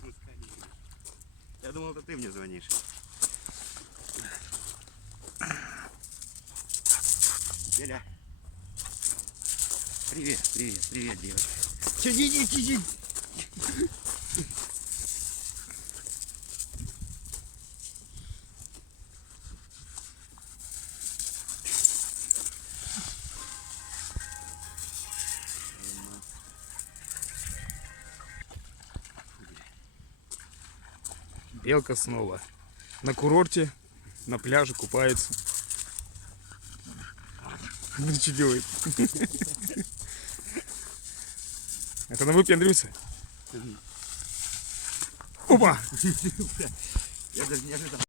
там искали. Я думал, это ты мне звонишь. Деля. Привет, привет, привет, девочка. Иди. Белка снова на курорте, на пляже купается. Ну что делает? Это на выпендрился? Опа! Я даже не ожидал.